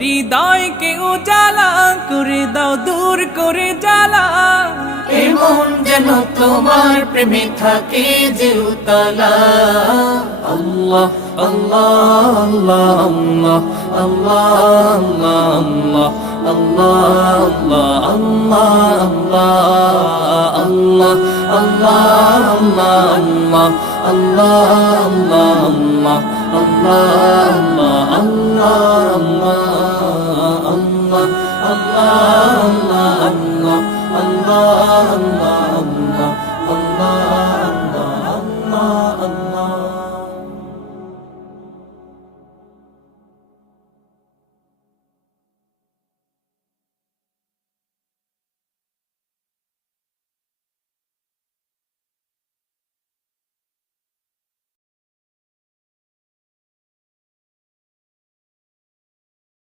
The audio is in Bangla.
হৃদয়কে উজালা করে দাও, দূর করে জ্বালা। এমন যেন তোমার প্রেমে থাকে যে উতলা। আল্লাহ আল্লাহ আল্লাহ আল্লাহ আল্লাহ আল্লাহ আল্লাহ আল্লাহ আল্লাহ আল্লাহ আল্লাহ আল্লাহ আল্লাহ আল্লাহ আল্লাহ আল্লাহ আল্লাহ আল্লাহ